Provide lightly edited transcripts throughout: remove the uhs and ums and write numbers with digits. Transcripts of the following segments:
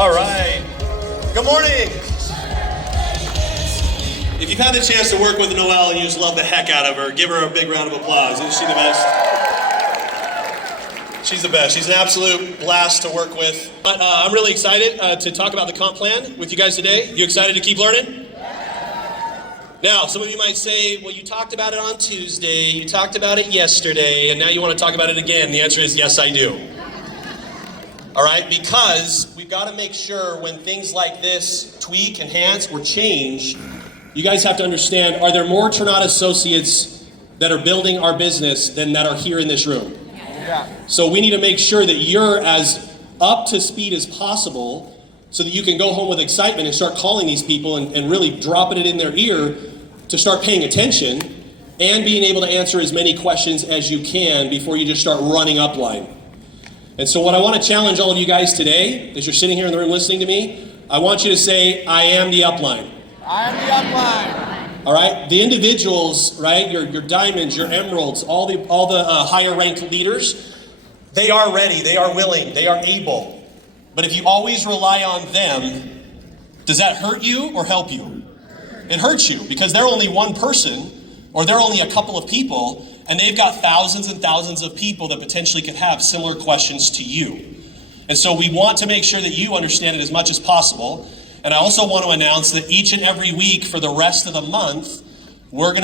All right. Good morning. If you've had the chance to work with Noelle and you just love the heck out of her, give her a big round of applause. Isn't she the best? She's the best. She's an absolute blast to work with. But I'm really excited to talk about the comp plan with you guys today. You excited to keep learning? Now, some of you might say, well, you talked about it on Tuesday, you talked about it yesterday, and now you want to talk about it again. The answer is yes, I do. All right, because we've got to make sure when things like this tweak, enhance, or change, you guys have to understand, are there more Tornado associates that are building our business than that are here in this room? Yeah. So we need to make sure that you're as up to speed as possible so that you can go home with excitement and start calling these people and really dropping it in their ear to start paying attention and being able to answer as many questions as you can before you just start running upline. And so what I want to challenge all of you guys today, as you're sitting here in the room listening to me, I want you to say, I am the upline. I am the upline. All right, the individuals, right, your diamonds, your emeralds, all the higher ranked leaders, they are ready, they are willing, they are able. But if you always rely on them, does that hurt you or help you? It hurts you because they're only one person or they're only a couple of people and they've got thousands and thousands of people that potentially could have similar questions to you. And so we want to make sure that you understand it as much as possible. And I also want to announce that each and every week for the rest of the month, I'm going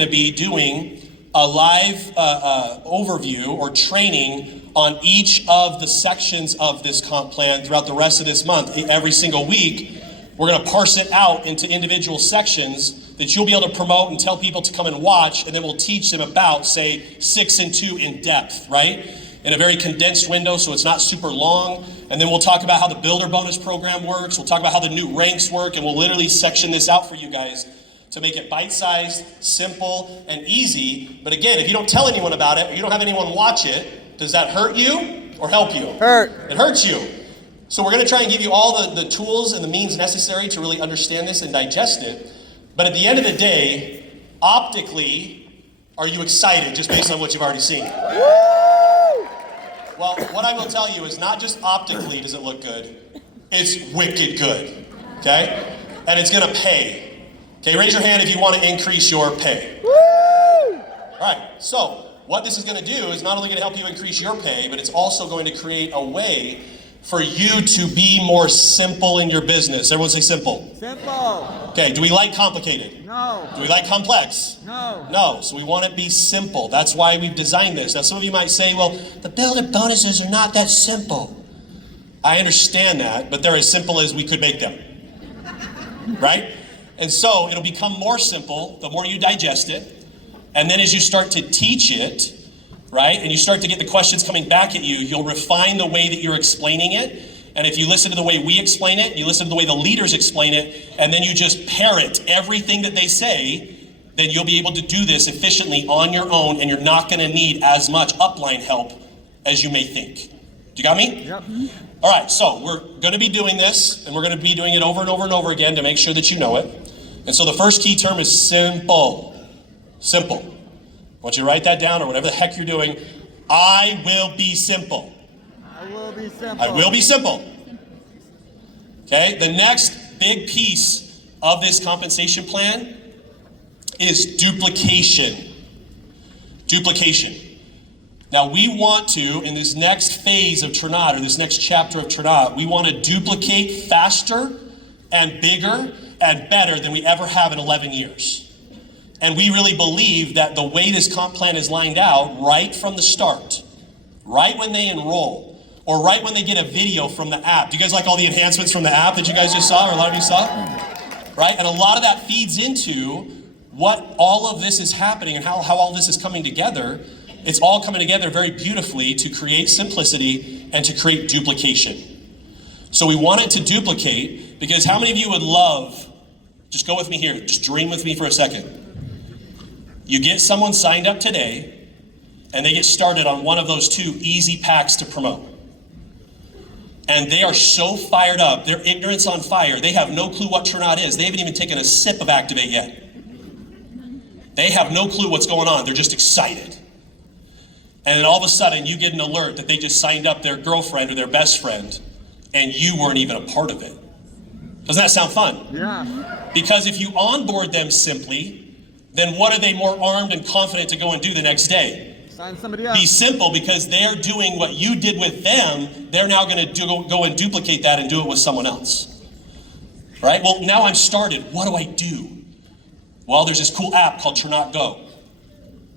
to be doing a live overview or training on each of the sections of this comp plan throughout the rest of this month. Every single week, we're going to parse it out into individual sections that you'll be able to promote and tell people to come and watch, and then we'll teach them about, say, 6 and 2 in depth, right? In a very condensed window, so it's not super long. And then we'll talk about how the Builder Bonus program works. We'll talk about how the new ranks work, and we'll literally section this out for you guys to make it bite-sized, simple, and easy. But again, if you don't tell anyone about it, or you don't have anyone watch it, does that hurt you or help you? Hurt. It hurts you. So we're going to try and give you all the tools and the means necessary to really understand this and digest it. But at the end of the day, optically, are you excited just based on what you've already seen? Well, what I will tell you is not just optically does it look good, it's wicked good, okay? And it's gonna pay. Okay, raise your hand if you want to increase your pay. All right, so what this is gonna do is not only gonna help you increase your pay, but it's also going to create a way for you to be more simple in your business. Everyone say simple. Simple. Okay, do we like complicated? No. Do we like complex? No. No, so we want it to be simple. That's why we've designed this. Now some of you might say, well, the Builder Bonuses are not that simple. I understand that, but they're as simple as we could make them, right? And so it'll become more simple the more you digest it. And then as you start to teach it, right, and you start to get the questions coming back at you, you'll refine the way that you're explaining it. And if you listen to the way we explain it, you listen to the way the leaders explain it, and then you just parrot everything that they say, then you'll be able to do this efficiently on your own, and you're not going to need as much upline help as you may think. Do you got me? Yep. All right, so we're going to be doing this, and we're going to be doing it over and over and over again to make sure that you know it. And so the first key term is simple. Simple. I want you to write that down or whatever the heck you're doing. I will be simple. I will be simple. I will be simple. Okay, the next big piece of this compensation plan is duplication. Duplication. Now we want to, in this next phase of Trinad, or this next chapter of Trinad, we want to duplicate faster and bigger and better than we ever have in 11 years. And we really believe that the way this comp plan is lined out right from the start, right when they enroll, or right when they get a video from the app. Do you guys like all the enhancements from the app that you guys just saw, or a lot of you saw? Right? And a lot of that feeds into what all of this is happening and how all this is coming together. It's all coming together very beautifully to create simplicity and to create duplication. So we want it to duplicate because how many of you would love, just go with me here, just dream with me for a second. You get someone signed up today and they get started on one of those 2 easy packs to promote. And they are so fired up, their ignorance on fire, they have no clue what Trinad is. They haven't even taken a sip of Activate yet. They have no clue what's going on, they're just excited. And then all of a sudden you get an alert that they just signed up their girlfriend or their best friend and you weren't even a part of it. Doesn't that sound fun? Yeah. Because if you onboard them simply, then what are they more armed and confident to go and do the next day? Sign somebody up. Be simple, because they're doing what you did with them. They're now going to go and duplicate that and do it with someone else. Right? Well, now I'm started. What do I do? Well, there's this cool app called Trinot Go.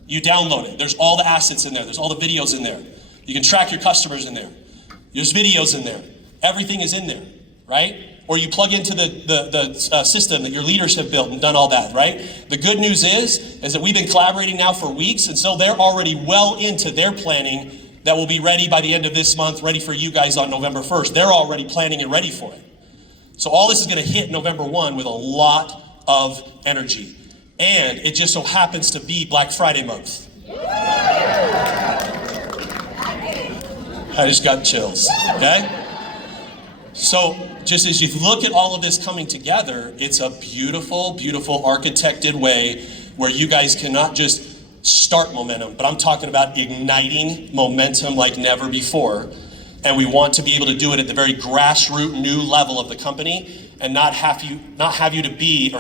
You download it. There's all the assets in there. There's all the videos in there. You can track your customers in there. There's videos in there. Everything is in there, right? Or you plug into the system that your leaders have built and done all that, right? The good news is that we've been collaborating now for weeks, and so they're already well into their planning that will be ready by the end of this month, ready for you guys on November 1st. They're already planning and ready for it. So all this is going to hit November 1 with a lot of energy. And it just so happens to be Black Friday month. I just got chills, okay? So just as you look at all of this coming together, it's a beautiful, beautiful architected way where you guys can not just start momentum, but I'm talking about igniting momentum like never before. And we want to be able to do it at the very grassroots new level of the company, and not have you to be, or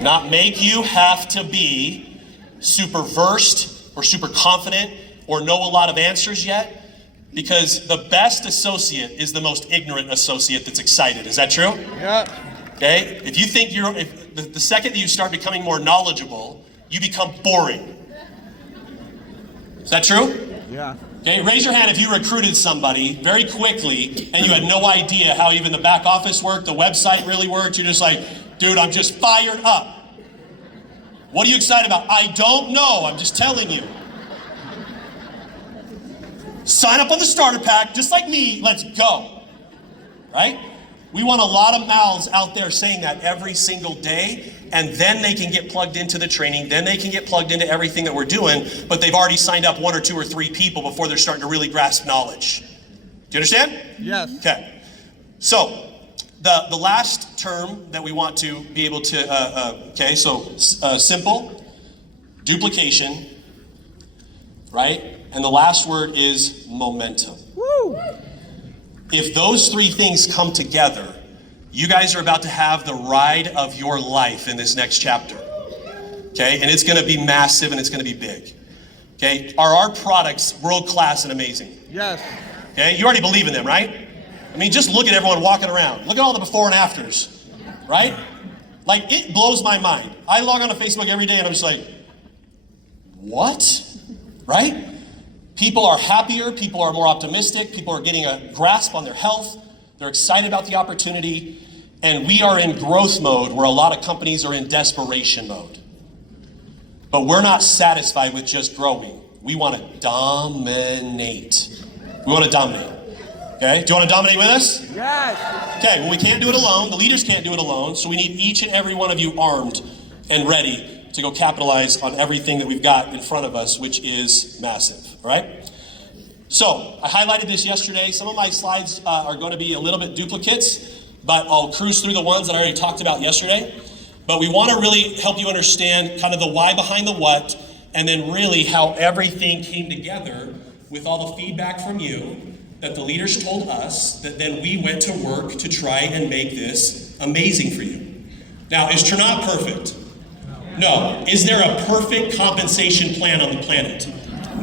not make you have to be super versed or super confident or know a lot of answers yet, because the best associate is the most ignorant associate that's excited. Is that true? Yeah. Okay? If you think the second that you start becoming more knowledgeable, you become boring. Is that true? Yeah. Okay, raise your hand if you recruited somebody very quickly and you had no idea how even the back office worked, the website really worked. You're just like, dude, I'm just fired up. What are you excited about? I don't know, I'm just telling you. Sign up on the starter pack, just like me, let's go. Right? We want a lot of mouths out there saying that every single day, and then they can get plugged into the training, then they can get plugged into everything that we're doing, but they've already signed up 1 or 2 or 3 people before they're starting to really grasp knowledge. Do you understand? Yes. Okay. So, the last term that we want to be able to, simple, duplication, right? And the last word is momentum. Woo! If those 3 things come together, you guys are about to have the ride of your life in this next chapter. Okay? And it's going to be massive and it's going to be big. Okay? Are our products world-class and amazing? Yes. Okay? You already believe in them, right? I mean, just look at everyone walking around. Look at all the before and afters. Right? Like, it blows my mind. I log on to Facebook every day and I'm just like, what? Right? People are happier, people are more optimistic, people are getting a grasp on their health, they're excited about the opportunity, and we are in growth mode where a lot of companies are in desperation mode. But we're not satisfied with just growing. We want to dominate. We want to dominate. Okay? Do you want to dominate with us? Yes. Okay, well, we can't do it alone. The leaders can't do it alone, so we need each and every one of you armed and ready to go capitalize on everything that we've got in front of us, which is massive, all right? So, I highlighted this yesterday. Some of my slides are going to be a little bit duplicates, but I'll cruise through the ones that I already talked about yesterday. But we want to really help you understand kind of the why behind the what, and then really how everything came together with all the feedback from you that the leaders told us, that then we went to work to try and make this amazing for you. Now, is Trinot perfect? No. Is there a perfect compensation plan on the planet?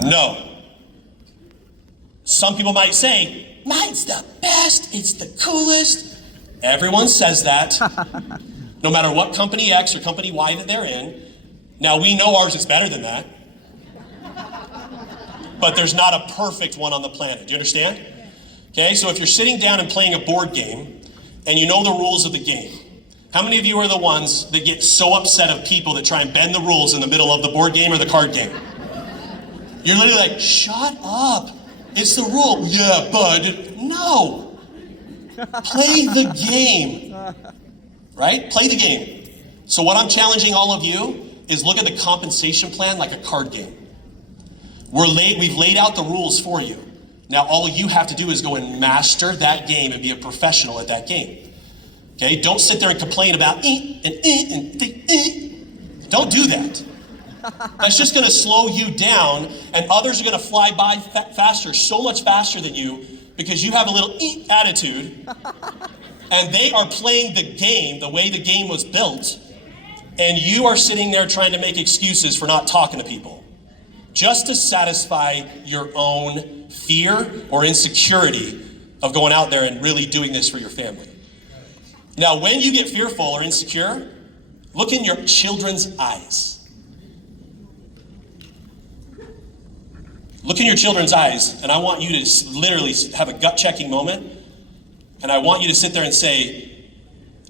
No. Some people might say, mine's the best, it's the coolest. Everyone says that, no matter what company X or company Y that they're in. Now, we know ours is better than that, but there's not a perfect one on the planet. Do you understand? Okay, so if you're sitting down and playing a board game, and you know the rules of the game, how many of you are the ones that get so upset of people that try and bend the rules in the middle of the board game or the card game? You're literally like, shut up. It's the rule. Yeah, bud. No. Play the game. Right? Play the game. So what I'm challenging all of you is look at the compensation plan like a card game. We've laid out the rules for you. Now all you have to do is go and master that game and be a professional at that game. Okay, don't sit there and complain about and. Don't do that. That's just gonna slow you down, and others are gonna fly by faster, so much faster than you, because you have a little attitude, and they are playing the game the way the game was built, and you are sitting there trying to make excuses for not talking to people, just to satisfy your own fear or insecurity of going out there and really doing this for your family. Now, when you get fearful or insecure, look in your children's eyes. Look in your children's eyes, and I want you to literally have a gut-checking moment, and I want you to sit there and say,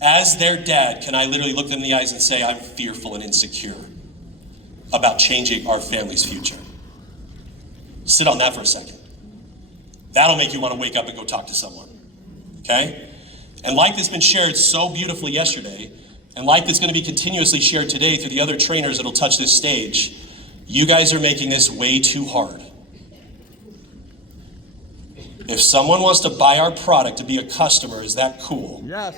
as their dad, can I literally look them in the eyes and say, I'm fearful and insecure about changing our family's future? Sit on that for a second. That'll make you want to wake up and go talk to someone, okay? And like that's been shared so beautifully yesterday, and like that's going to be continuously shared today through the other trainers that'll touch this stage, you guys are making this way too hard. If someone wants to buy our product to be a customer, is that cool? Yes.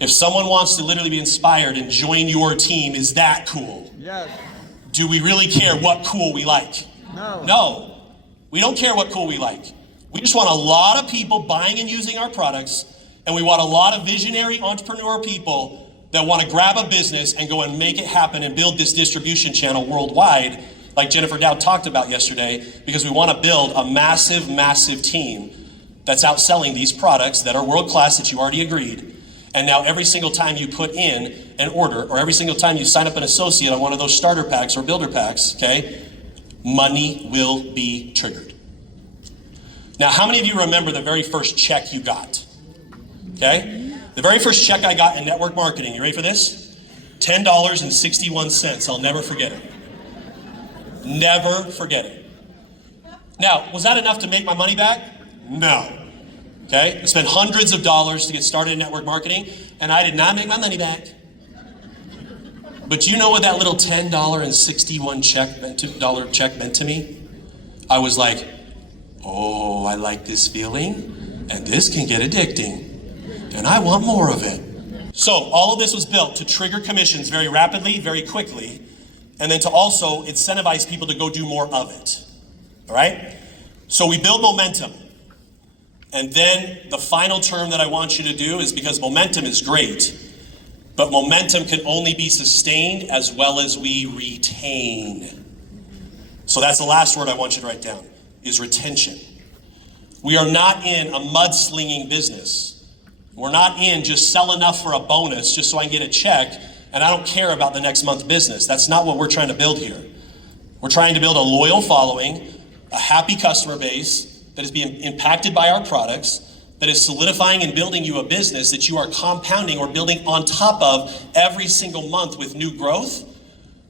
If someone wants to literally be inspired and join your team, is that cool? Yes. Do we really care what cool we like? No. No. We don't care what cool we like. We just want a lot of people buying and using our products, and we want a lot of visionary entrepreneur people that want to grab a business and go and make it happen and build this distribution channel worldwide, like Jennifer Dowd talked about yesterday, because we want to build a massive, massive team that's outselling these products that are world-class that you already agreed. And now every single time you put in an order, or every single time you sign up an associate on one of those starter packs or builder packs, okay, money will be triggered. Now, how many of you remember the very first check you got? Okay? The very first check I got in network marketing, you ready for this? $10.61. I'll never forget it. Never forget it. Now, was that enough to make my money back? No. Okay? I spent hundreds of dollars to get started in network marketing, and I did not make my money back. But you know what that little $10.61 check meant to me? I was like, oh, I like this feeling, and this can get addicting, and I want more of it. So all of this was built to trigger commissions very rapidly, very quickly, and then to also incentivize people to go do more of it. All right? So we build momentum. And then the final term that I want you to do is, because momentum is great, but momentum can only be sustained as well as we retain. So that's the last word I want you to write down, is retention. We are not in a mudslinging business. We're not in just sell enough for a bonus just so I can get a check and I don't care about the next month's business. That's not what we're trying to build here. We're trying to build a loyal following, a happy customer base that is being impacted by our products, that is solidifying and building you a business that you are compounding or building on top of every single month with new growth,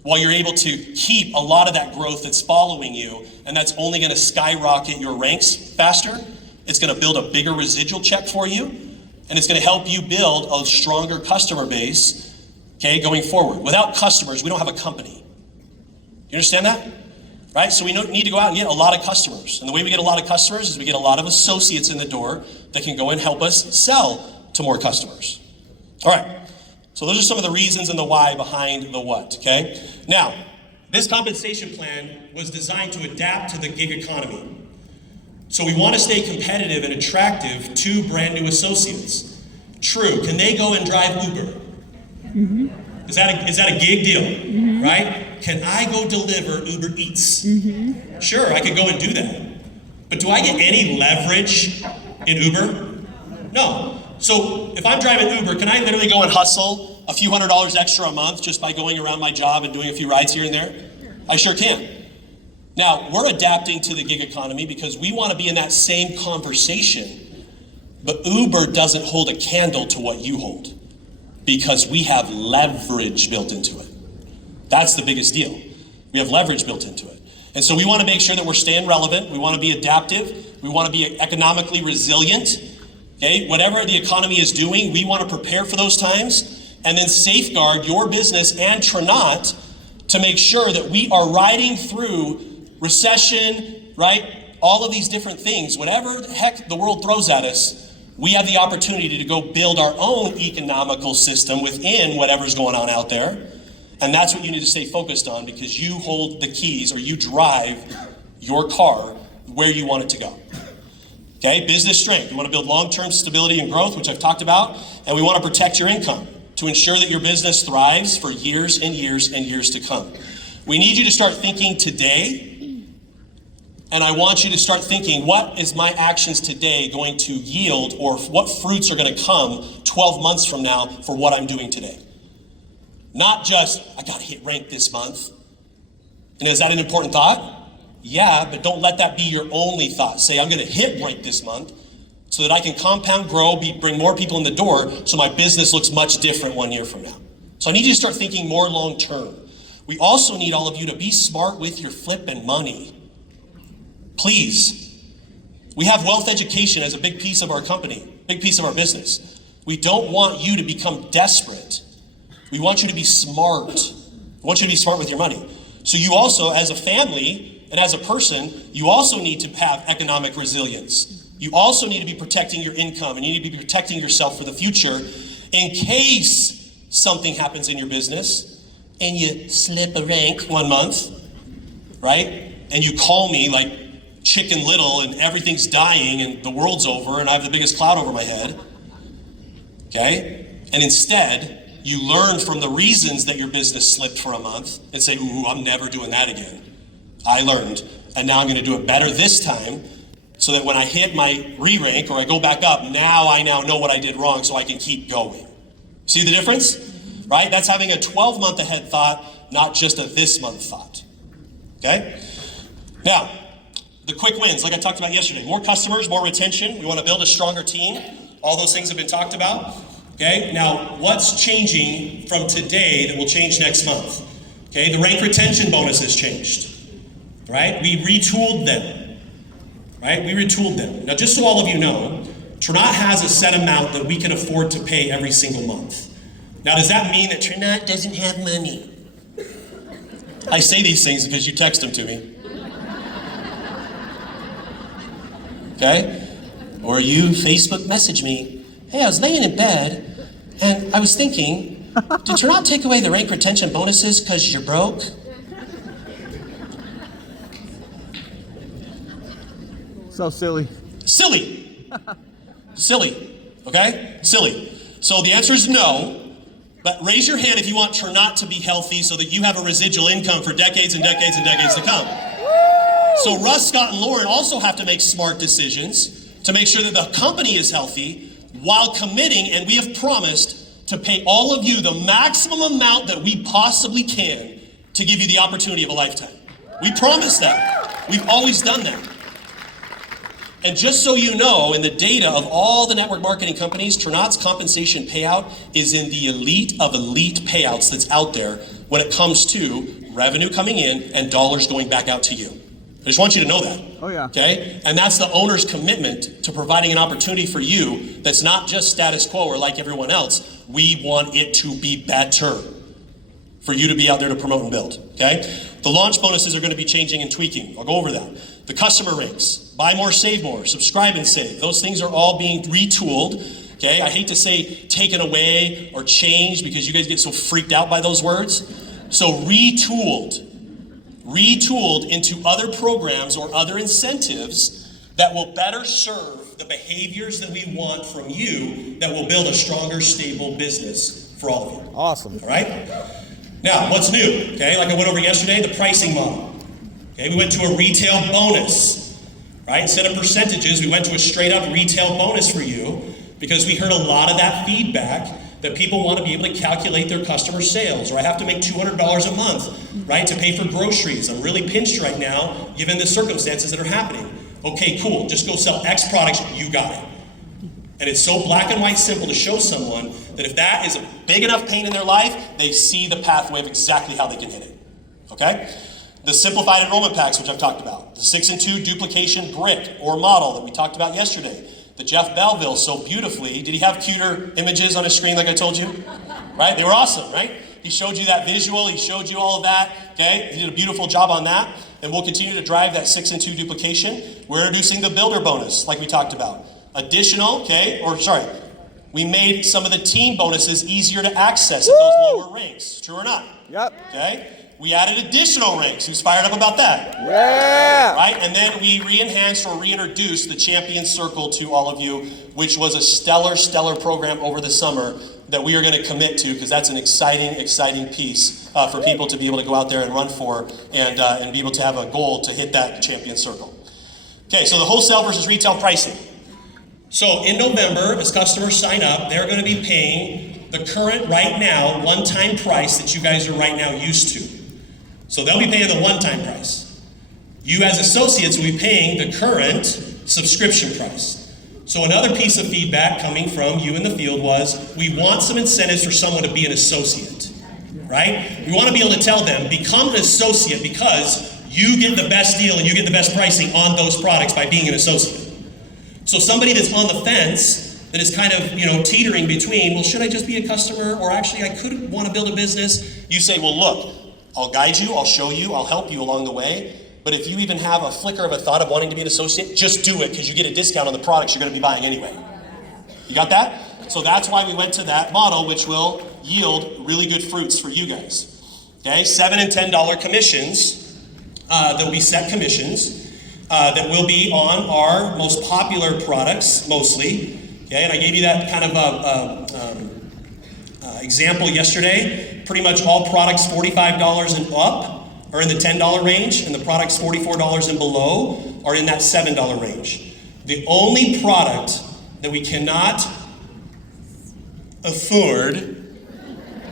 while you're able to keep a lot of that growth that's following you, and that's only going to skyrocket your ranks faster. It's going to build a bigger residual check for you, and it's going to help you build a stronger customer base, okay, going forward. Without customers, we don't have a company. You understand that? Right? So we need to go out and get a lot of customers. And the way we get a lot of customers is we get a lot of associates in the door that can go and help us sell to more customers. All right. So those are some of the reasons and the why behind the what, okay? Now, this compensation plan was designed to adapt to the gig economy. So we want to stay competitive and attractive to brand new associates. True. Can they go and drive Uber? Mm-hmm. Is that a gig deal, mm-hmm. right? Can I go deliver Uber Eats? Mm-hmm. Sure, I could go and do that. But do I get any leverage in Uber? No. So if I'm driving Uber, can I literally go and hustle a few $100s extra a month just by going around my job and doing a few rides here and there? I sure can. Now, we're adapting to the gig economy because we want to be in that same conversation, but Uber doesn't hold a candle to what you hold, because we have leverage built into it. That's the biggest deal. We have leverage built into it. And so we want to make sure that we're staying relevant. We want to be adaptive. We want to be economically resilient. Okay? Whatever the economy is doing, we want to prepare for those times and then safeguard your business and Tranat to make sure that we are riding through recession, right? All of these different things. Whatever the heck the world throws at us, we have the opportunity to go build our own economical system within whatever's going on out there And that's what you need to stay focused on, because you hold the keys, or you drive your car where you want it to go. Okay, business strength. We want to build long-term stability and growth, which I've talked about, and we want to protect your income to ensure that your business thrives for years and years and years to come. We need you to start thinking today, and I want you to start thinking, what is my actions today going to yield, or what fruits are going to come 12 months from now for what I'm doing today? Not just, I got to hit rank this month. And is that an important thought? Yeah, but don't let that be your only thought. Say, I'm going to hit rank this month so that I can compound, grow, bring more people in the door, so my business looks much different 1 year from now. So I need you to start thinking more long term. We also need all of you to be smart with your flipping money. Please. We have wealth education as a big piece of our company, big piece of our business. We don't want you to become desperate. We want you to be smart. We want you to be smart with your money. So you also, as a family and as a person, you also need to have economic resilience. You also need to be protecting your income, and you need to be protecting yourself for the future in case something happens in your business and you slip a rank 1 month, right? And you call me like Chicken Little and everything's dying and the world's over and I have the biggest cloud over my head, okay? And instead, you learn from the reasons that your business slipped for a month and say, ooh, I'm never doing that again. I learned, and now I'm going to do it better this time, so that when I hit my re-rank or I go back up, now I know what I did wrong, so I can keep going. See the difference? Right? That's having a 12-month ahead thought, not just a this month thought. Okay? Now, the quick wins, like I talked about yesterday. More customers, more retention. We want to build a stronger team. All those things have been talked about. Okay? Now, what's changing from today that will change next month? Okay? The rank retention bonus has changed. Right? We retooled them. Right? We retooled them. Now, just so all of you know, Trinot has a set amount that we can afford to pay every single month. Now, does that mean that Trinot doesn't have money? I say these things because you text them to me. Okay? Or you Facebook message me, hey, I was laying in bed and I was thinking, did Trinot take away the rank retention bonuses because you're broke? So silly. Silly. Silly. Okay? Silly. So the answer is no, but raise your hand if you want Trinot to be healthy so that you have a residual income for decades and decades and decades to come. So Russ, Scott, and Lauren also have to make smart decisions to make sure that the company is healthy while committing, and we have promised to pay all of you the maximum amount that we possibly can to give you the opportunity of a lifetime. We promise that. We've always done that. And just so you know, in the data of all the network marketing companies, Trinot's compensation payout is in the elite of elite payouts that's out there when it comes to revenue coming in and dollars going back out to you. I just want you to know that. Oh yeah. Okay? And that's the owner's commitment to providing an opportunity for you that's not just status quo or like everyone else. We want it to be better for you to be out there to promote and build. Okay? The launch bonuses are going to be changing and tweaking. I'll go over that. The customer ranks, buy more, save more, subscribe and save. Those things are all being retooled. Okay? I hate to say taken away or changed because you guys get so freaked out by those words. So retooled into other programs or other incentives that will better serve the behaviors that we want from you, that will build a stronger, stable business for all of you. Awesome. All right? Now, what's new? Okay, like I went over yesterday, the pricing model. Okay, we went to a retail bonus, right? Instead of percentages, we went to a straight up retail bonus for you because we heard a lot of that feedback that people want to be able to calculate their customer sales, or I have to make $200 a month, right, to pay for groceries. I'm really pinched right now, given the circumstances that are happening. Okay, cool, just go sell X products, you got it. And it's so black and white simple to show someone that if that is a big enough pain in their life, they see the pathway of exactly how they can hit it, okay? The simplified enrollment packs, which I've talked about. The 6 and 2 duplication brick or model that we talked about yesterday. The Jeff Belleville so beautifully. Did he have cuter images on his screen like I told you? Right? They were awesome, right? He showed you that visual. He showed you all of that, okay? He did a beautiful job on that. And we'll continue to drive that 6 and 2 duplication. We're introducing the builder bonus like we talked about. Additional, we made some of the team bonuses easier to access at those lower ranks. True or not? Yep. Okay? We added additional ranks. Who's fired up about that? Yeah. Right? And then we re-enhanced or reintroduced the Champion Circle to all of you, which was a stellar program over the summer that we are going to commit to, because that's an exciting piece for people to be able to go out there and run for and be able to have a goal to hit that Champion Circle. Okay, so the wholesale versus retail pricing. So in November, as customers sign up, they're going to be paying the current, right now, one-time price that you guys are right now used to. So they'll be paying the one-time price. You as associates will be paying the current subscription price. So another piece of feedback coming from you in the field was, we want some incentives for someone to be an associate, right? We want to be able to tell them, become an associate because you get the best deal and you get the best pricing on those products by being an associate. So somebody that's on the fence, that is kind of, teetering between, well, should I just be a customer, or actually I could want to build a business? You say, well, look, I'll guide you, I'll show you, I'll help you along the way. But if you even have a flicker of a thought of wanting to be an associate, just do it, because you get a discount on the products you're going to be buying anyway. You got that? So that's why we went to that model, which will yield really good fruits for you guys. Okay, $7 and $10 commissions. There'll be set commissions that will be on our most popular products, mostly. Okay, and I gave you that kind of example yesterday. Pretty much all products $45 and up are in the $10 range, and the products $44 and below are in that $7 range. The only product that we cannot afford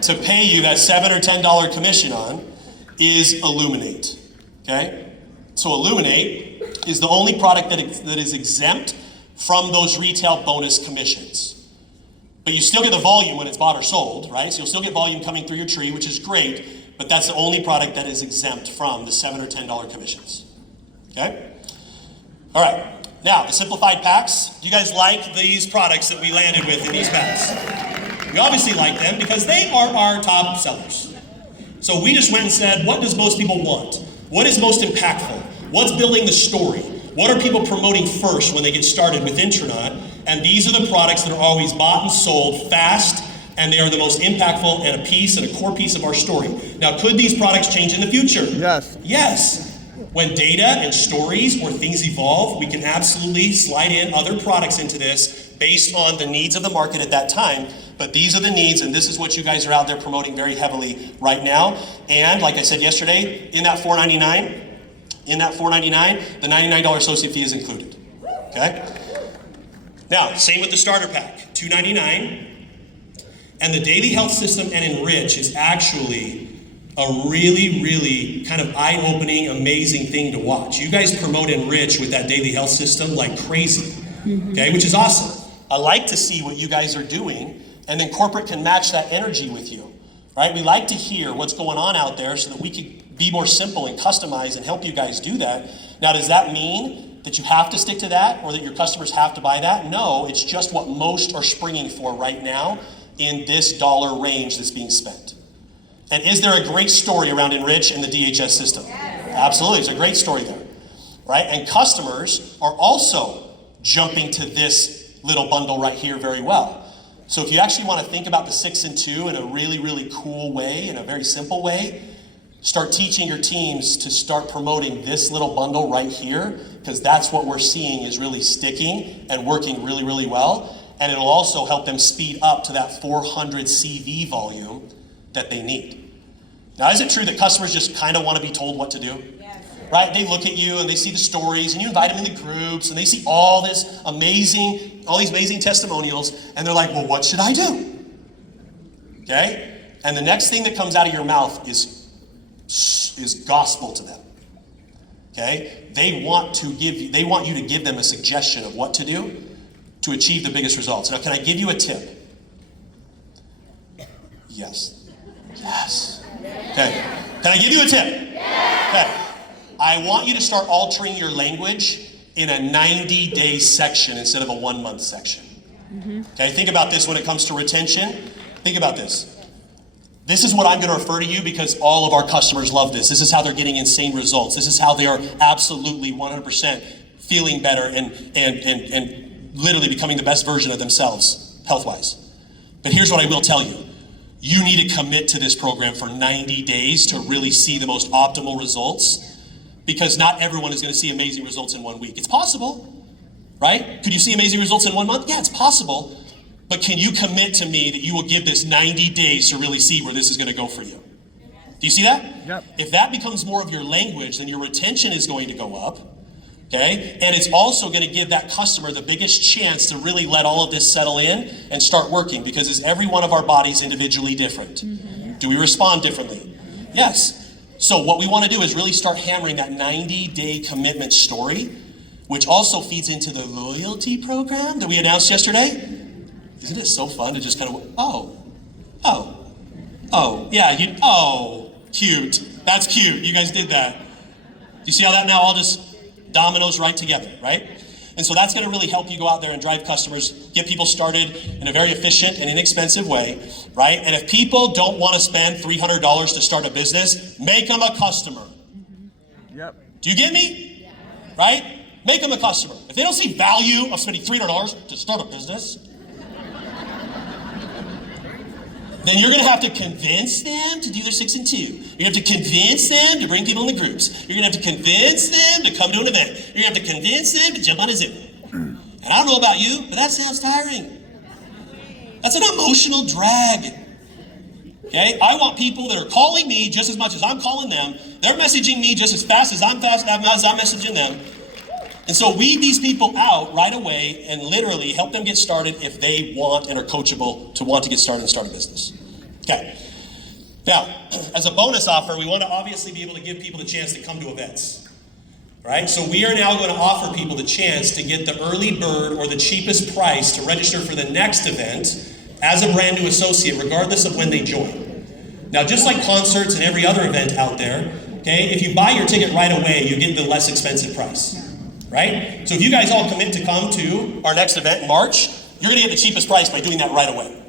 to pay you that $7 or $10 commission on is Illuminate. Okay? So Illuminate is the only product that is exempt from those retail bonus commissions. But you still get the volume when it's bought or sold, right? So you'll still get volume coming through your tree, which is great, but that's the only product that is exempt from the $7 or $10 commissions. Okay? All right. Now, the simplified packs. Do you guys like these products that we landed with in these packs? We obviously like them because they are our top sellers. So we just went and said, what does most people want? What is most impactful? What's building the story? What are people promoting first when they get started with Intronaut? And these are the products that are always bought and sold fast, and they are the most impactful and a piece and a core piece of our story. Now, could these products change in the future? Yes. Yes. When data and stories or things evolve, we can absolutely slide in other products into this based on the needs of the market at that time. But these are the needs, and this is what you guys are out there promoting very heavily right now. And like I said yesterday, in that $4.99, the $99 associate fee is included. Okay? Now, same with the starter pack, $2.99. And the Daily Health System and Enrich is actually a really kind of eye-opening, amazing thing to watch. You guys promote Enrich with that Daily Health System like crazy, okay, which is awesome. I like to see what you guys are doing, and then corporate can match that energy with you, right? We like to hear what's going on out there so that we can be more simple and customize and help you guys do that. Now, does that mean that you have to stick to that or that your customers have to buy that? No, it's just what most are springing for right now in this dollar range that's being spent. And is there a great story around Enrich and the DHS system? Yes. Absolutely, there's a great story there, right? And customers are also jumping to this little bundle right here very well. So if you actually want to think about the 6 and 2 in a really cool way, in a very simple way, start teaching your teams to start promoting this little bundle right here, because that's what we're seeing is really sticking and working really well. And it'll also help them speed up to that 400 CV volume that they need. Now, is it true that customers just kind of want to be told what to do? Yes. Right? They look at you and they see the stories and you invite them in the groups and they see all these amazing testimonials and they're like, well, what should I do? Okay? And the next thing that comes out of your mouth is gospel to them. Okay? They want you to give them a suggestion of what to do to achieve the biggest results. Now, can I give you a tip? Yes. Okay. Can I give you a tip? Okay. I want you to start altering your language in a 90-day section instead of a 1-month section. Okay, think about this when it comes to retention. Think about this. This is what I'm going to refer to you because all of our customers love this. This is how they're getting insane results. This is how they are absolutely 100% feeling better and literally becoming the best version of themselves, health-wise. But here's what I will tell you. you need to commit to this program for 90 days to really see the most optimal results, because not everyone is going to see amazing results in 1 week. It's possible, right? Could you see amazing results in 1 month? Yeah, it's possible. But can you commit to me that you will give this 90 days to really see where this is going to go for you? Do you see that? Yep. If that becomes more of your language, then your retention is going to go up, okay? And it's also going to give that customer the biggest chance to really let all of this settle in and start working, because is every one of our bodies individually different? Do we respond differently? Yes. So what we want to do is really start hammering that 90-day commitment story, which also feeds into the loyalty program that we announced yesterday. Isn't it so fun to just kind of, cute. That's cute. You guys did that. Do you see how that now all just dominoes right together, right? And so that's going to really help you go out there and drive customers, get people started in a very efficient and inexpensive way, right? And if people don't want to spend $300 to start a business, make them a customer. Yep. Do you get me? Right? Make them a customer. If they don't see value of spending $300 to start a business, then you're going to have to convince them to do their 6 and 2. You're going to have to convince them to bring people in the groups. You're going to have to convince them to come to an event. You're going to have to convince them to jump on a Zoom. And I don't know about you, but that sounds tiring. That's an emotional drag. Okay? I want people that are calling me just as much as I'm calling them. They're messaging me just as fast as I'm messaging them. And so weed these people out right away and literally help them get started if they want and are coachable to want to get started and start a business. Okay. Now, as a bonus offer, we want to obviously be able to give people the chance to come to events. Right? So we are now going to offer people the chance to get the early bird or the cheapest price to register for the next event as a brand new associate, regardless of when they join. Now, just like concerts and every other event out there, okay, if you buy your ticket right away, you get the less expensive price. Right? So if you guys all commit to come to our next event in March, you're going to get the cheapest price by doing that right away.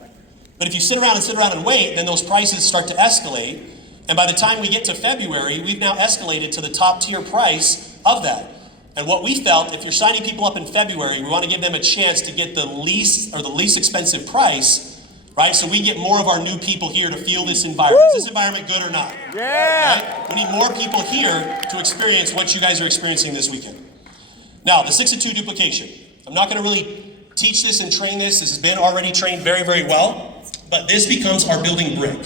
But if you sit around and wait, then those prices start to escalate. And by the time we get to February, we've now escalated to the top tier price of that. And what we felt, if you're signing people up in February, we want to give them a chance to get the least expensive price, right? So we get more of our new people here to feel this environment. Woo! Is this environment good or not? Yeah! Right? We need more people here to experience what you guys are experiencing this weekend. Now, the 6 and 2 duplication. I'm not going to really teach this and train this. This has been already trained very, very well. But this becomes our building brick.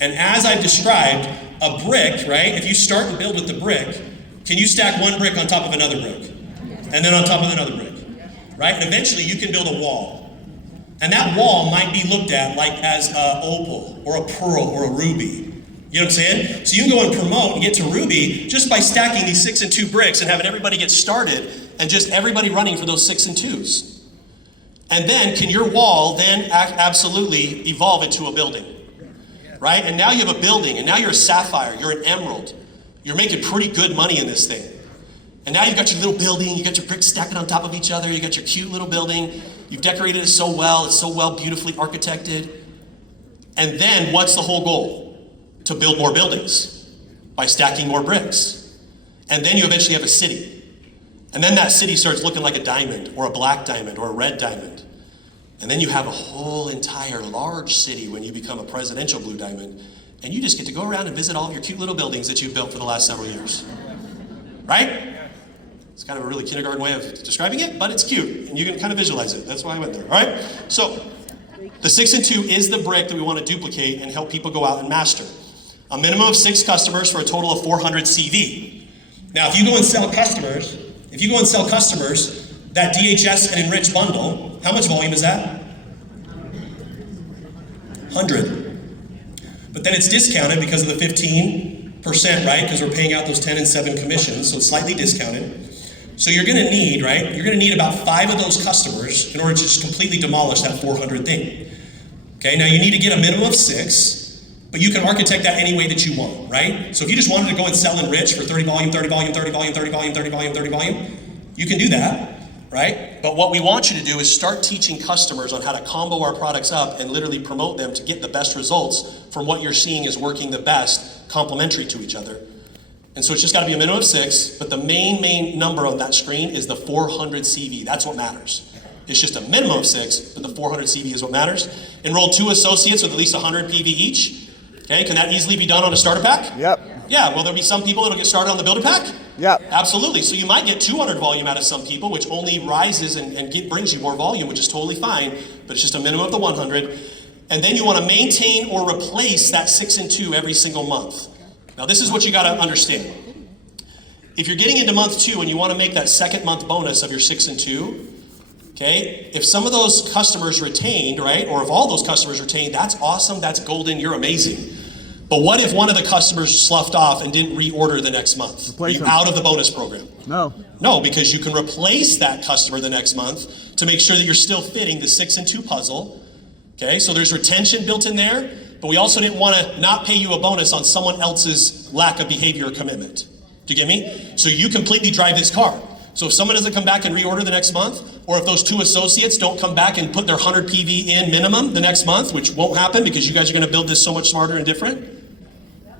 And as I've described, a brick, right? If you start and build with the brick, can you stack one brick on top of another brick? And then on top of another brick, right? And eventually you can build a wall. And that wall might be looked at like as an opal or a pearl or a ruby. You know what I'm saying? So you can go and promote and get to Ruby just by stacking these 6 and 2 bricks and having everybody get started and just everybody running for those 6 and 2s. And then can your wall then absolutely evolve into a building? Right? And now you have a building, and now you're a sapphire, you're an emerald. You're making pretty good money in this thing. And now you've got your little building, you got your bricks stacking on top of each other, you got your cute little building, you've decorated it so well, it's so well beautifully architected. And then what's the whole goal? To build more buildings by stacking more bricks. And then you eventually have a city. And then that city starts looking like a diamond or a black diamond or a red diamond. And then you have a whole entire large city when you become a presidential blue diamond. And you just get to go around and visit all of your cute little buildings that you've built for the last several years. Right? It's kind of a really kindergarten way of describing it, but it's cute. And you can kind of visualize it. That's why I went there. All right? So the 6 and 2 is the brick that we want to duplicate and help people go out and master. A minimum of 6 customers for a total of 400 CV. Now, if you go and sell customers, that DHS and Enrich bundle, how much volume is that? 100. But then it's discounted because of the 15%, right? Because we're paying out those 10 and 7 commissions, so it's slightly discounted. So you're going to need, right? You're going to need about 5 of those customers in order to just completely demolish that 400 thing. Okay, now you need to get a minimum of 6. But you can architect that any way that you want, right? So if you just wanted to go and sell Enrich for 30 volume, 30 volume, 30 volume, 30 volume, 30 volume, 30 volume, you can do that, right? But what we want you to do is start teaching customers on how to combo our products up and literally promote them to get the best results from what you're seeing is working the best, complementary to each other. And so it's just got to be a minimum of 6, but the main number on that screen is the 400 CV. That's what matters. It's just a minimum of 6, but the 400 CV is what matters. Enroll 2 associates with at least 100 PV each. Okay, can that easily be done on a starter pack? Yep. Yeah, will there be some people that'll get started on the builder pack? Yep. Absolutely. So you might get 200 volume out of some people, which only rises and brings you more volume, which is totally fine, but it's just a minimum of the 100. And then you want to maintain or replace that 6 and 2 every single month. Now this is what you got to understand. If you're getting into month 2 and you want to make that second month bonus of your 6 and 2, okay, if some of those customers retained, right, or if all those customers retained, that's awesome, that's golden, you're amazing. But what if one of the customers sloughed off and didn't reorder the next month? Replace Are you them. out of the bonus program? No. No, because you can replace that customer the next month to make sure that you're still fitting the 6 and 2 puzzle. Okay, so there's retention built in there, but we also didn't want to not pay you a bonus on someone else's lack of behavior or commitment. Do you get me? So you completely drive this car. So if someone doesn't come back and reorder the next month, or if those 2 associates don't come back and put their 100 PV in minimum the next month, which won't happen because you guys are going to build this so much smarter and different,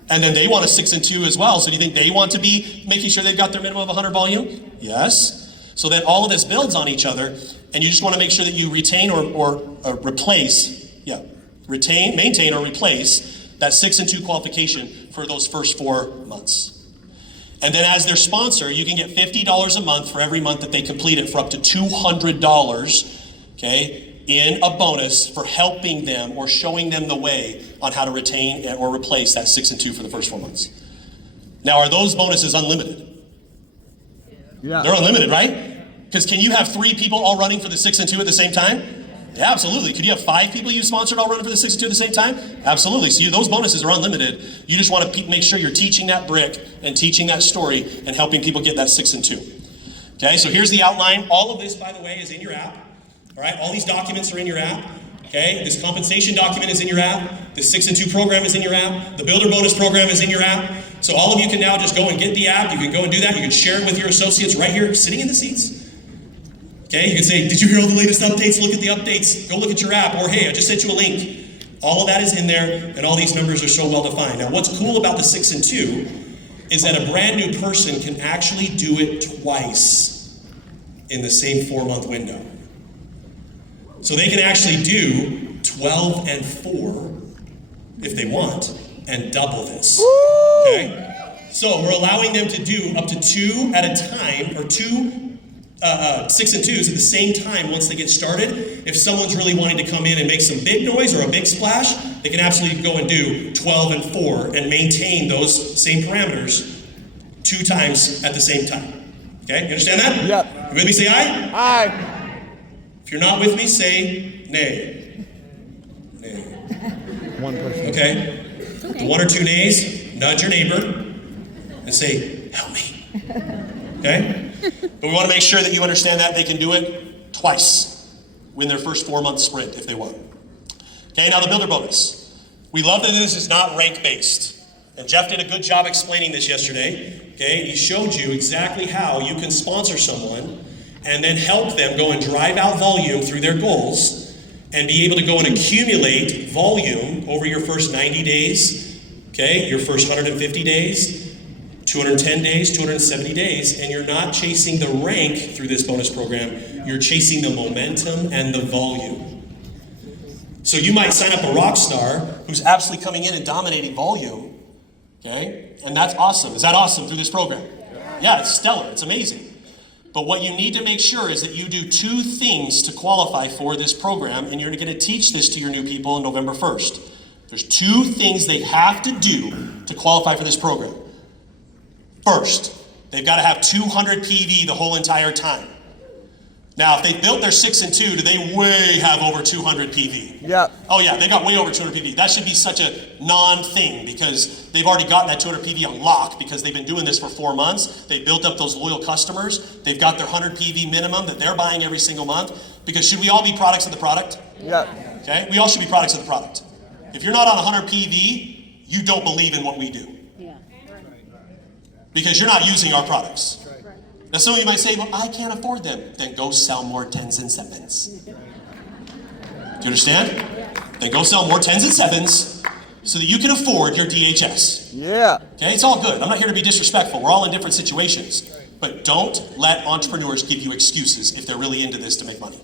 and then they want a 6 and 2 as well, so do you think they want to be making sure they've got their minimum of 100 volume? Yes. So then all of this builds on each other, and you just want to make sure that you retain or replace, maintain or replace that 6 and 2 qualification for those first 4 months. And then as their sponsor, you can get $50 a month for every month that they complete it for up to $200, okay, in a bonus for helping them or showing them the way on how to retain or replace that 6 and 2 for the first 4 months. Now, are those bonuses unlimited? Yeah. They're unlimited, right? Because can you have 3 people all running for the 6 and 2 at the same time? Yeah, absolutely. Could you have 5 people you sponsored all running for the 6 and 2 at the same time? Absolutely. So those bonuses are unlimited. You just want to make sure you're teaching that brick and teaching that story and helping people get that 6 and 2. Okay, so here's the outline. All of this, by the way, is in your app. All right, all these documents are in your app. Okay, this compensation document is in your app. The 6 and 2 program is in your app. The builder bonus program is in your app. So all of you can now just go and get the app. You can go and do that. You can share it with your associates right here, sitting in the seats. Okay, you can say, did you hear all the latest updates? Look at the updates. Go look at your app. Or hey, I just sent you a link. All of that is in there, and all these numbers are so well defined. Now, what's cool about the 6 and 2 is that a brand new person can actually do it twice in the same 4-month window. So they can actually do 12 and 4 if they want, and double this. Okay? So we're allowing them to do up to 2 at a time, or 2 6 and 2s at the same time once they get started. If someone's really wanting to come in and make some big noise or a big splash, they can absolutely go and do 12 and 4 and maintain those same parameters 2 times at the same time. Okay, you understand that? Yep. You with me? Say aye. Aye. If you're not with me, say nay. Nay. 1 person. Okay? The 1 or 2 nays, nudge your neighbor and say, help me. Okay? But we want to make sure that you understand that they can do it twice in their first 4-month sprint if they want. Okay, now the builder bonus. We love that this is not rank-based. And Jeff did a good job explaining this yesterday. Okay, he showed you exactly how you can sponsor someone and then help them go and drive out volume through their goals and be able to go and accumulate volume over your first 90 days, okay, your first 150 days, 210 days, 270 days, and you're not chasing the rank through this bonus program, you're chasing the momentum and the volume. So you might sign up a rock star who's absolutely coming in and dominating volume, okay? And that's awesome. Is that awesome through this program? Yeah, it's stellar, it's amazing. But what you need to make sure is that you do 2 things to qualify for this program, and you're going to teach this to your new people on November 1st. There's 2 things they have to do to qualify for this program. First, they've got to have 200 PV the whole entire time. Now, if they built their 6 and 2, do they way have over 200 PV? Yep. Oh yeah, they got way over 200 PV. That should be such a non-thing because they've already got that 200 PV on lock because they've been doing this for 4 months. They built up those loyal customers. They've got their 100 PV minimum that they're buying every single month. Because should we all be products of the product? Yep. Okay, we all should be products of the product. If you're not on 100 PV, you don't believe in what we do. Because you're not using our products. Now some of you might say, well, I can't afford them. Then go sell more 10s and 7s. Do you understand? Then go sell more 10s and 7s so that you can afford your DHS. Yeah. Okay, it's all good. I'm not here to be disrespectful. We're all in different situations. But don't let entrepreneurs give you excuses if they're really into this to make money.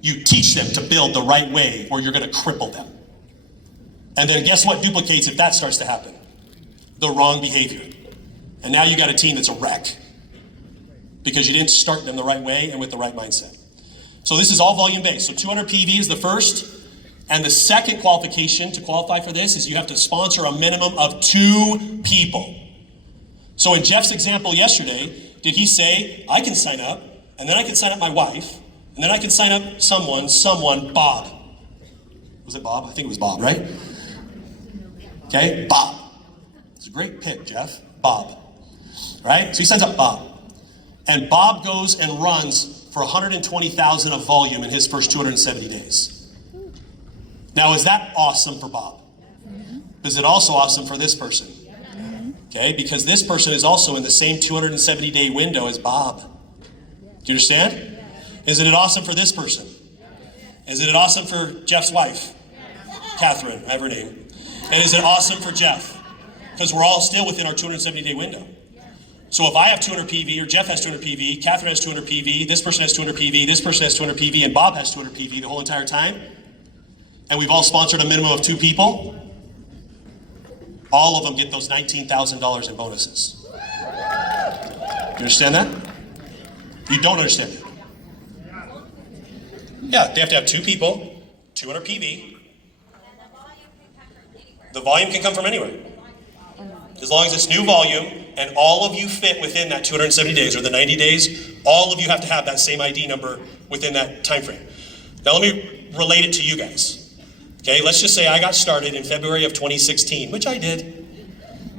You teach them to build the right way or you're going to cripple them. And then guess what duplicates if that starts to happen? The wrong behavior. And now you got a team that's a wreck because you didn't start them the right way and with the right mindset. So this is all volume based. So 200 PV is the first. And the second qualification to qualify for this is you have to sponsor a minimum of 2 people. So in Jeff's example yesterday, did he say, I can sign up, and then I can sign up my wife, and then I can sign up someone, Bob. Was it Bob? I think it was Bob, right? Okay, Bob. It's a great pick, Jeff. Bob. Right? So he signs up Bob. And Bob goes and runs for 120,000 of volume in his first 270 days. Now, is that awesome for Bob? Is it also awesome for this person? Okay, because this person is also in the same 270-day window as Bob. Do you understand? Isn't it awesome for this person? Isn't it awesome for Jeff's wife? Catherine, I have her name. And is it awesome for Jeff? Because we're all still within our 270-day window. So if I have 200 PV, or Jeff has 200 PV, Catherine has 200 PV, this person has 200 PV, this person has 200 PV, and Bob has 200 PV the whole entire time, and we've all sponsored a minimum of 2 people, all of them get those $19,000 in bonuses. You understand that? You don't understand it. Yeah, they have to have 2 people, 200 PV. The volume can come from anywhere. As long as it's new volume and all of you fit within that 270 days or the 90 days, all of you have to have that same ID number within that time frame. Now let me relate it to you guys. Okay, let's just say I got started in February of 2016, which I did.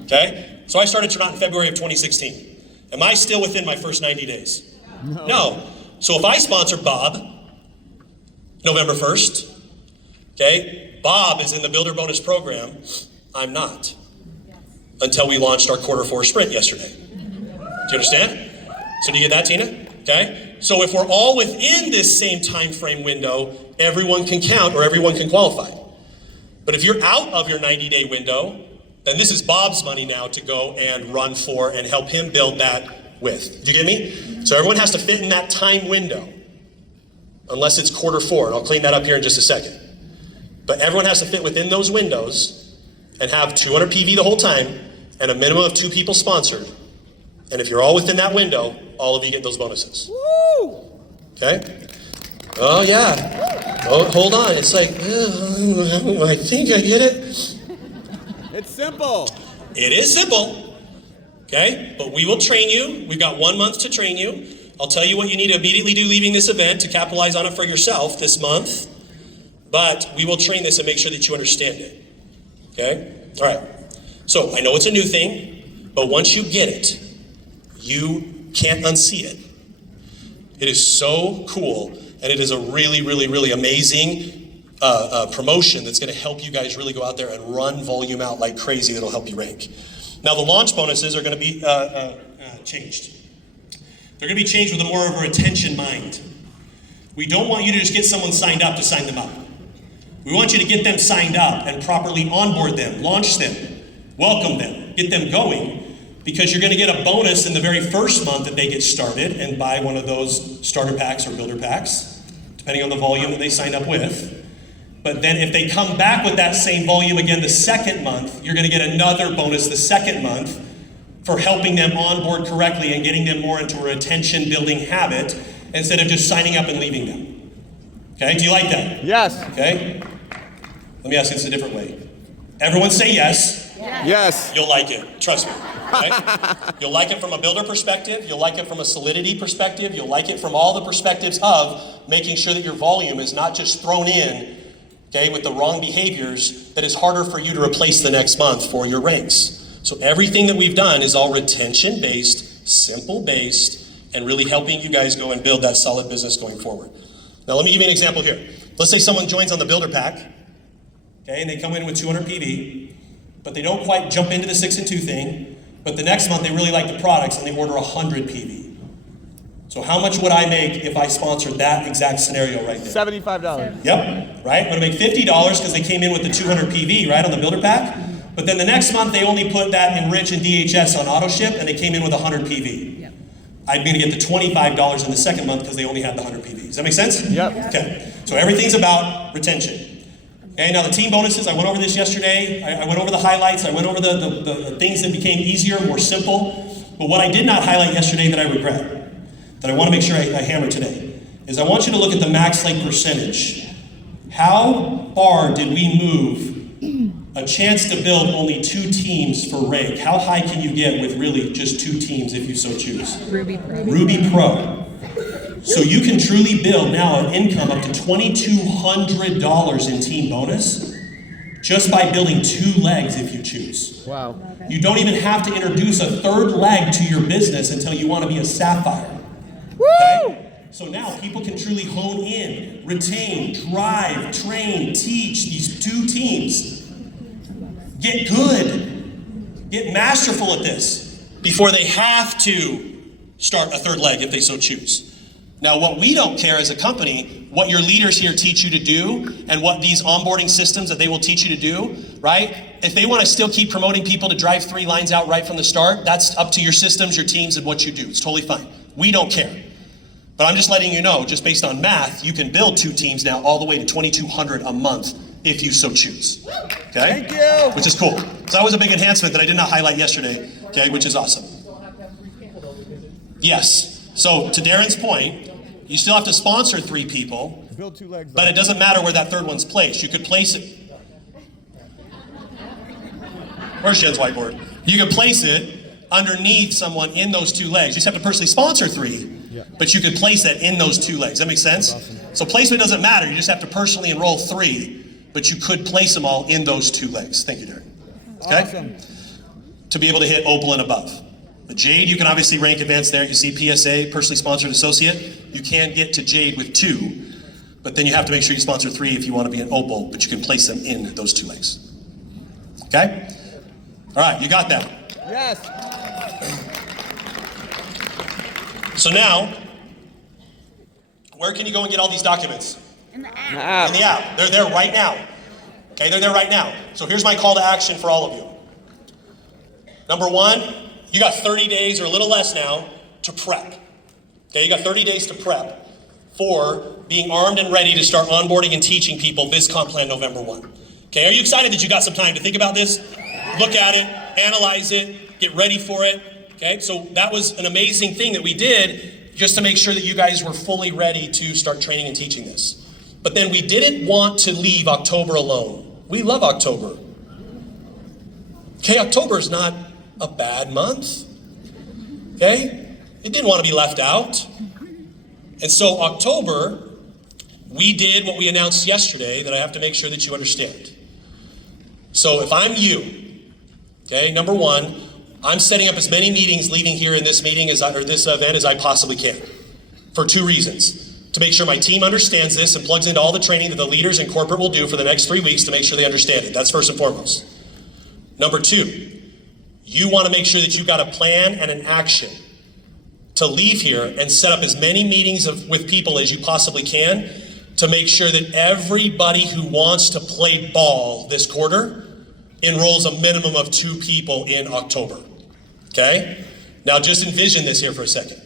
Okay, so I started Turnot in February of 2016. Am I still within my first 90 days? No. So if I sponsor Bob, November 1st, okay, Bob is in the Builder Bonus program, I'm not. Until we launched our Q4 sprint yesterday. Do you understand? So do you get that, Tina? Okay? So if we're all within this same time frame window, everyone can count or everyone can qualify. But if you're out of your 90-day window, then this is Bob's money now to go and run for and help him build that with. Do you get me? So everyone has to fit in that time window, unless it's Q4, and I'll clean that up here in just a second. But everyone has to fit within those windows and have 200 PV the whole time and a minimum of 2 people sponsored. And if you're all within that window, all of you get those bonuses. Woo! Okay? Oh, yeah. Oh, hold on. It's like, I think I get it. It's simple. It is simple. Okay? But we will train you. We've got 1 month to train you. I'll tell you what you need to immediately do leaving this event to capitalize on it for yourself this month. But we will train this and make sure that you understand it. Okay? All right. So I know it's a new thing, but once you get it, you can't unsee it. It is so cool, and it is a really, really, really amazing promotion that's going to help you guys really go out there and run volume out like crazy. That'll help you rank. Now the launch bonuses are going to be changed. They're going to be changed with a more of a retention mind. We don't want you to just get someone signed up to sign them up. We want you to get them signed up and properly onboard them, launch them, welcome them, get them going, because you're going to get a bonus in the very first month that they get started and buy one of those starter packs or builder packs, depending on the volume that they signed up with. But then if they come back with that same volume again the second month, you're going to get another bonus the second month for helping them onboard correctly and getting them more into a retention building habit instead of just signing up and leaving them. Okay, do you like that? Yes. Okay? Let me ask you this a different way. Everyone say yes. Yes. You'll like it. Trust me. Okay? You'll like it from a builder perspective. You'll like it from a solidity perspective. You'll like it from all the perspectives of making sure that your volume is not just thrown in, okay, with the wrong behaviors that is harder for you to replace the next month for your ranks. So everything that we've done is all retention-based, simple-based, and really helping you guys go and build that solid business going forward. Now let me give you an example here. Let's say someone joins on the builder pack, okay, and they come in with 200 PV, but they don't quite jump into the 6 and 2 thing, but the next month they really like the products and they order 100 PV. So how much would I make if I sponsored that exact scenario right there? $75. Yep, right? I'm gonna make $50 because they came in with the 200 PV, right, on the builder pack. But then the next month they only put that in Rich and DHS on auto ship and they came in with 100 PV. Yep. I'm going to get the $25 in the second month because they only had the 100 PV. Does that make sense? Yep. Okay, so everything's about retention. Okay, now the team bonuses, I went over this yesterday. I went over the highlights. I went over the things that became easier, more simple. But what I did not highlight yesterday that I regret, that I want to make sure I hammer today, is I want you to look at the max lake percentage. How far did we move a chance to build only 2 teams for rank? How high can you get with really just 2 teams if you so choose? Ruby Pro. Ruby Pro. So you can truly build now an income up to $2,200 in team bonus just by building 2 legs if you choose. Wow. You don't even have to introduce a 3rd leg to your business until you want to be a sapphire. Okay? So now people can truly hone in, retain, drive, train, teach these 2 teams. Get good. Get masterful at this before they have to start a 3rd leg if they so choose. Now, what we don't care as a company, what your leaders here teach you to do and what these onboarding systems that they will teach you to do, right? If they want to still keep promoting people to drive 3 lines out right from the start, that's up to your systems, your teams, and what you do. It's totally fine. We don't care. But I'm just letting you know, just based on math, you can build 2 teams now all the way to $2,200 a month if you so choose. Okay? Thank you. Which is cool. So that was a big enhancement that I did not highlight yesterday, okay, which is awesome. Yes. So to Darren's point, you still have to sponsor 3 people, Build 2 legs. but it doesn't matter where that 3rd one's placed. You could place it. Where's Jen's whiteboard? You could place it underneath someone in those 2 legs. You just have to personally sponsor 3, but you could place that in those 2 legs. That makes sense? Awesome. So placement doesn't matter. You just have to personally enroll 3, but you could place them all in those 2 legs. Thank you, Darren. Okay? Awesome. To be able to hit Opal and above. The Jade, you can obviously rank advanced there. You see PSA, personally sponsored associate. You can get to Jade with 2, but then you have to make sure you sponsor 3 if you want to be an Opal, but you can place them in those 2 legs. Okay? All right, you got that. Yes. So now, where can you go and get all these documents? In the app. In the app. They're there right now. Okay, they're there right now. So here's my call to action for all of you. Number 1, you got 30 days or a little less now to prep. Okay, you got 30 days to prep for being armed and ready to start onboarding and teaching people this comp plan November 1. Okay, are you excited that you got some time to think about this? Look at it, analyze it, get ready for it. Okay, so that was an amazing thing that we did just to make sure that you guys were fully ready to start training and teaching this. But then we didn't want to leave October alone. We love October. Okay, October is not a bad month. Okay? It didn't want to be left out. And so October, we did what we announced yesterday that I have to make sure that you understand. So if I'm you, okay, number 1, I'm setting up as many meetings leaving here in this meeting or this event as I possibly can for 2 reasons. To make sure my team understands this and plugs into all the training that the leaders in corporate will do for the next 3 weeks to make sure they understand it. That's first and foremost. Number 2, you want to make sure that you've got a plan and an action to leave here and set up as many meetings with people as you possibly can to make sure that everybody who wants to play ball this quarter enrolls a minimum of 2 people in October. Okay? Now just envision this here for a second.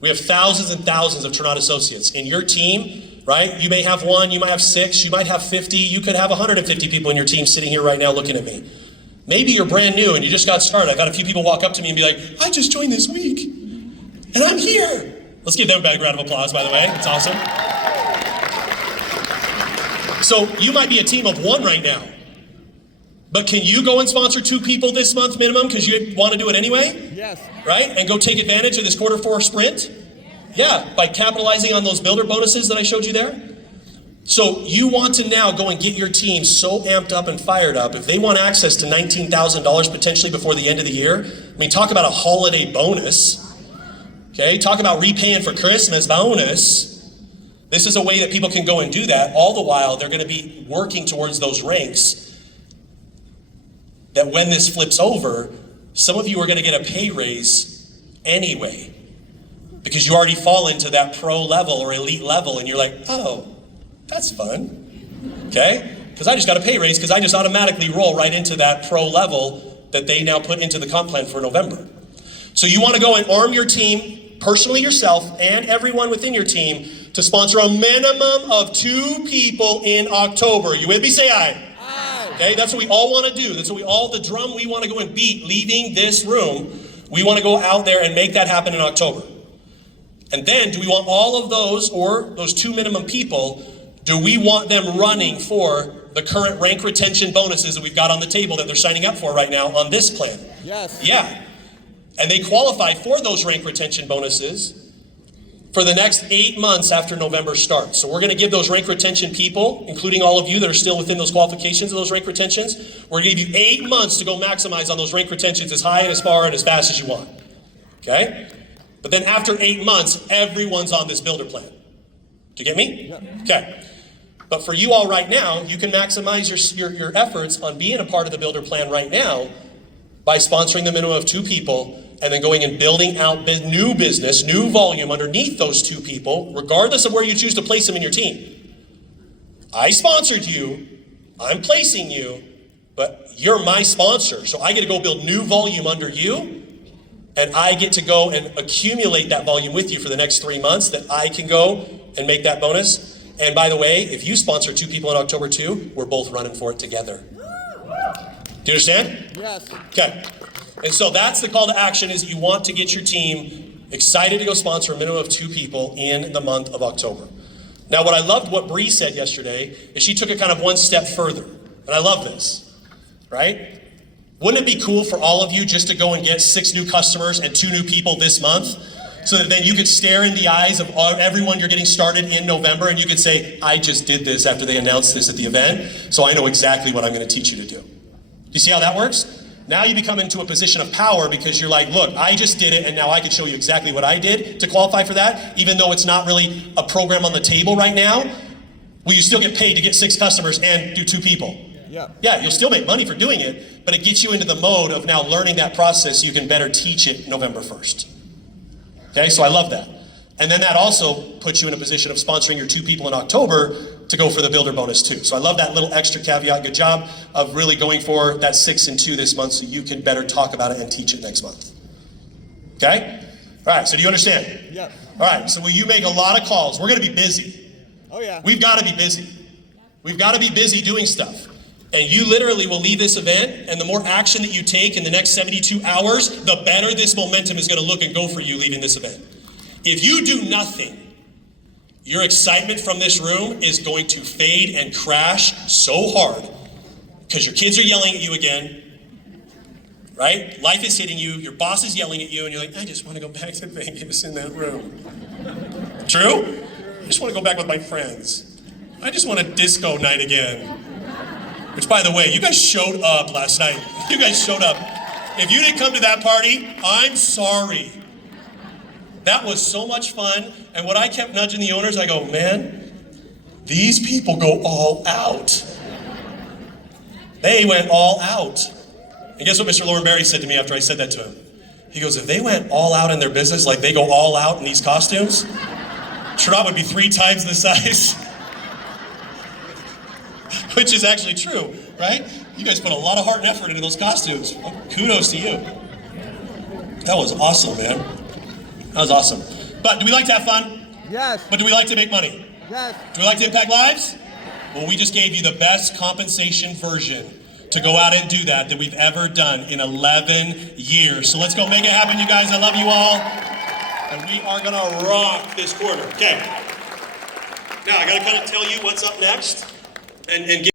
We have thousands and thousands of Trinidad associates. In your team, right, you may have 1, you might have 6, you might have 50, you could have 150 people in your team sitting here right now looking at me. Maybe you're brand new and you just got started. I've had a few people walk up to me and be like, I just joined this week, and I'm here. Let's give them a big round of applause, by the way. It's awesome. So you might be a team of 1 right now, but can you go and sponsor 2 people this month minimum because you want to do it anyway? Yes. Right? And go take advantage of this quarter 4 sprint? Yeah, by capitalizing on those builder bonuses that I showed you there. So you want to now go and get your team so amped up and fired up. If they want access to $19,000 potentially before the end of the year, I mean, talk about a holiday bonus. Okay, talk about repaying for Christmas bonus. This is a way that people can go and do that. All the while, they're going to be working towards those ranks that when this flips over, some of you are going to get a pay raise anyway because you already fall into that pro level or elite level and you're like, oh, that's fun, okay? Because I just got a pay raise because I just automatically roll right into that pro level that they now put into the comp plan for November. So you want to go and arm your team personally yourself and everyone within your team, to sponsor a minimum of 2 people in October. You with me? Say aye. Aye. Okay, that's what we all want to do. That's what the drum we want to go and beat leaving this room. We want to go out there and make that happen in October. And then, do we want all of those, or those 2 minimum people, do we want them running for the current rank retention bonuses that we've got on the table that they're signing up for right now on this plan? Yes. Yeah. And they qualify for those rank retention bonuses for the next 8 months after November starts. So we're going to give those rank retention people, including all of you that are still within those qualifications of those rank retentions, we're going to give you 8 months to go maximize on those rank retentions as high and as far and as fast as you want. Okay? But then after 8 months, everyone's on this builder plan. Do you get me? Yeah. Okay. But for you all right now, you can maximize your efforts on being a part of the builder plan right now by sponsoring the minimum of 2 people and then going and building out new business, new volume underneath those 2 people, regardless of where you choose to place them in your team. I sponsored you, I'm placing you, but you're my sponsor. So I get to go build new volume under you, and I get to go and accumulate that volume with you for the next 3 months that I can go and make that bonus. And by the way, if you sponsor 2 people in October too, we're both running for it together. Do you understand? Yes. Okay. And so that's the call to action, is you want to get your team excited to go sponsor a minimum of 2 people in the month of October. Now, what I loved what Bree said yesterday is she took it kind of one step further. And I love this, right? Wouldn't it be cool for all of you just to go and get 6 new customers and 2 new people this month, so that then you could stare in the eyes of everyone you're getting started in November and you could say, I just did this after they announced this at the event, so I know exactly what I'm going to teach you to do. Do you see how that works? Now you become into a position of power because you're like, look, I just did it and now I can show you exactly what I did to qualify for that, even though it's not really a program on the table right now. Will you still get paid to get 6 customers and do 2 people? Yeah. Yeah, you'll still make money for doing it, but it gets you into the mode of now learning that process so you can better teach it November 1st. Okay, so I love that. And then that also puts you in a position of sponsoring your 2 people in October to go for the builder bonus too. So I love that little extra caveat. Good job of really going for that 6 and 2 this month so you can better talk about it and teach it next month. Okay? All right, so do you understand? Yeah. All right, so will you make a lot of calls? We're gonna be busy. Oh yeah. We've gotta be busy. We've gotta be busy doing stuff. And you literally will leave this event, and the more action that you take in the next 72 hours, the better this momentum is gonna look and go for you leaving this event. If you do nothing, your excitement from this room is going to fade and crash so hard because your kids are yelling at you again, right? Life is hitting you, your boss is yelling at you, and you're like, I just want to go back to Vegas in that room. True? I just want to go back with my friends. I just want a disco night again. Which, by the way, you guys showed up last night. You guys showed up. If you didn't come to that party, I'm sorry. That was so much fun, and what I kept nudging the owners, I go, man, these people go all out. They went all out. And guess what Mr. Lauren Berry said to me after I said that to him? He goes, if they went all out in their business like they go all out in these costumes, Sherrod would be 3 times the size. Which is actually true, right? You guys put a lot of heart and effort into those costumes. Kudos to you. That was awesome, man. That was awesome. But do we like to have fun? Yes. But do we like to make money? Yes. Do we like to impact lives? Well, we just gave you the best compensation version to go out and do that we've ever done in 11 years. So let's go make it happen, you guys. I love you all. And we are gonna rock this quarter. Okay. Now I gotta kind of tell you what's up next and give